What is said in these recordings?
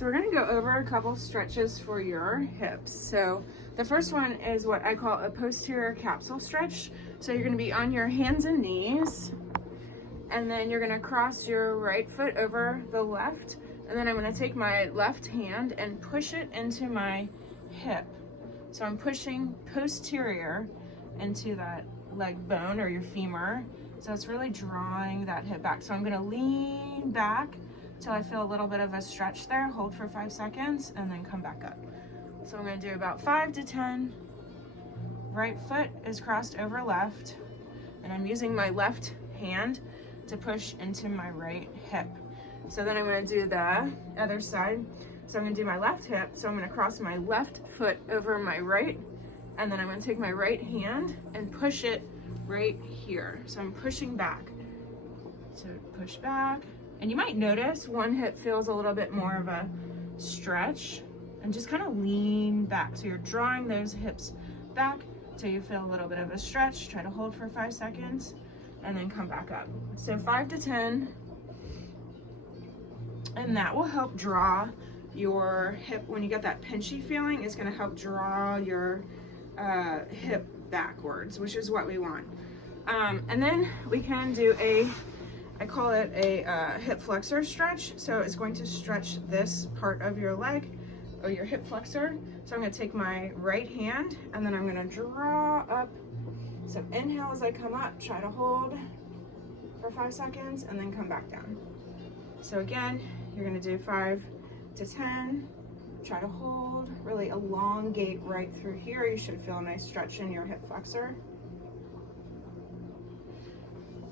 So we're gonna go over a couple stretches for your hips. So the first one is what I call a posterior capsule stretch. So you're gonna be on your hands and knees, and then you're gonna cross your right foot over the left, and then I'm gonna take my left hand and push it into my hip. So I'm pushing posterior into that leg bone or your femur. So it's really drawing that hip back. So I'm gonna lean back till I feel a little bit of a stretch there, hold for 5 seconds, and then come back up. So I'm gonna do about 5 to 10. Right foot is crossed over left, and I'm using my left hand to push into my right hip. So then I'm gonna do the other side. So I'm gonna do my left hip, so I'm gonna cross my left foot over my right, and then I'm gonna take my right hand and push it right here. So I'm pushing back. So push back. And you might notice one hip feels a little bit more of a stretch, and just kind of lean back. So you're drawing those hips back till you feel a little bit of a stretch. Try to hold for 5 seconds and then come back up. So 5 to 10. And that will help draw your hip. When you get that pinchy feeling, it's gonna help draw your hip backwards, which is what we want. And then we can do I call it a hip flexor stretch. So it's going to stretch this part of your leg or your hip flexor. So I'm gonna take my right hand and then I'm gonna draw up. So inhale as I come up, try to hold for 5 seconds and then come back down. So again, you're gonna do 5 to 10, try to hold, really elongate right through here. You should feel a nice stretch in your hip flexor.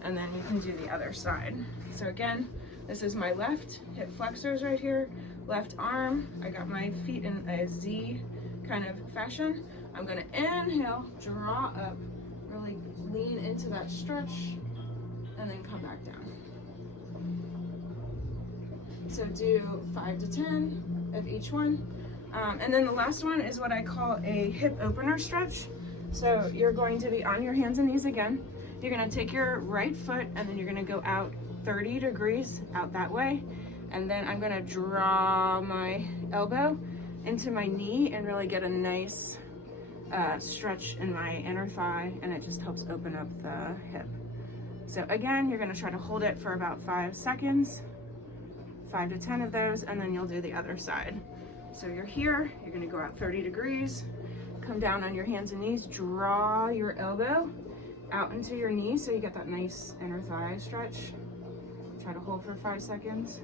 And then you can do the other side. So again, this is my left hip flexors right here, left arm. I got my feet in a Z kind of fashion. I'm gonna inhale, draw up, really lean into that stretch, and then come back down. So do 5 to 10 of each one. And then the last one is what I call a hip opener stretch. So you're going to be on your hands and knees again. You're gonna take your right foot and then you're gonna go out 30 degrees out that way. And then I'm gonna draw my elbow into my knee and really get a nice stretch in my inner thigh, and it just helps open up the hip. So again, you're gonna try to hold it for about 5 seconds, 5 to 10 of those, and then you'll do the other side. So you're here, you're gonna go out 30 degrees, come down on your hands and knees, draw your elbow out into your knee so you get that nice inner thigh stretch. Try to hold for 5 seconds,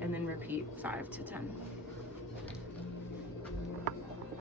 and then repeat 5 to 10.